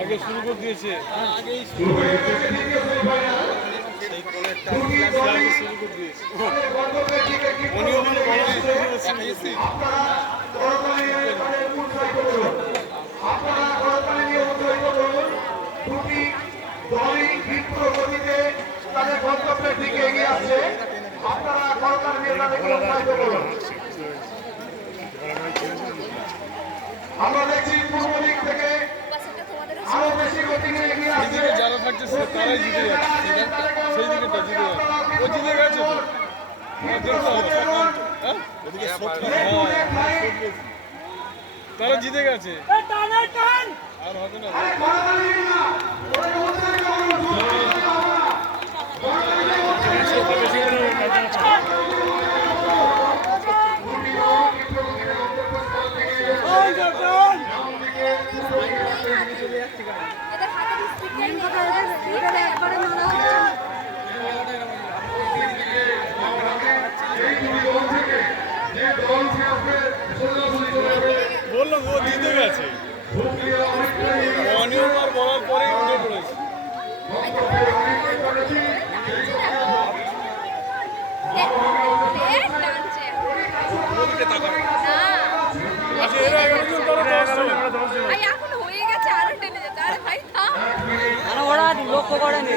আগে শুরু করে দিয়েছে, আগেই শুরু করে দিয়েছে। উনিও মানে বড় দেখিয়েছে। দুটি দলই ক্ষিপ্র গতিতে তাদের গন্তব্যের দিকে এগিয়ে আসছে। আপনারা করতালি দিয়ে তাদেরকে উৎসাহিত করুন। আমরা দেখছি পূর্ব দিক থেকে আরো বেশি গতিতে এগিয়ে আসছে। যারা থাকছে তারাই জিতে যাচ্ছে, সেই দিকেটা জিতে যাচ্ছে। ও জিতে গেছে তো, তারা জিতে গেছে, আর হবে না। বললাম ও জিতে গেছে, অনিয়মবার বলার পরেই উঠে পড়েছে। আচ্ছা, এরা 11 জন, তারা 10 জন। এখন হয়ে গেছে, আরো টেনে যেতে। আরে ভাই থাম। ওরা লক্ষ্য করেনি।